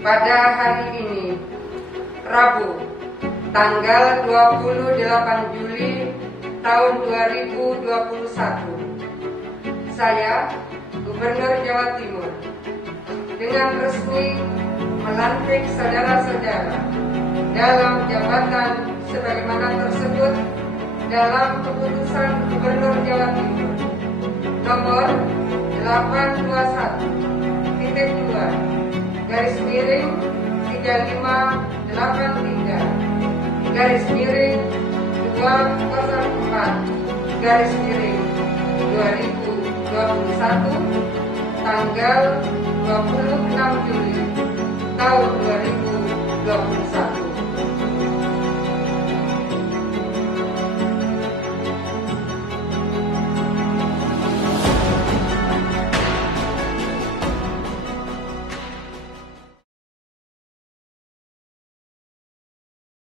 pada hari ini, Rabu, tanggal 28 Juli tahun 2021. Saya, Gubernur Jawa Timur, dengan resmi melantik saudara-saudara dalam jabatan sebagaimana tersebut dalam keputusan Gubernur Jawa Timur nomor 821-35-204-2021 tanggal 26 Juli tahun 2021.